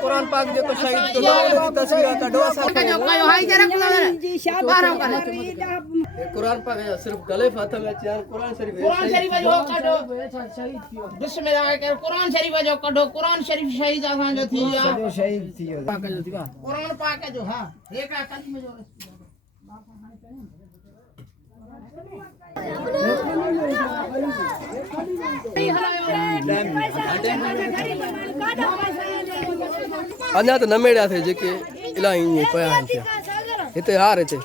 कुरान पाक जेको शहीद तस्वीर कढो कुरान पाक सिर्फ गले फाथ में चार कुरान शरीफ जो कढो बिस्मिल्लाह के कुरान शरीफ जो कढो कुरान शरीफ शहीद आसान जो थी सजो शहीद थी पाक जो थी कुरान पाक जो हां एक कलमे जो अञा तो न मेड़ा थे जेके इलाही पया आहिनि हिते हार हिते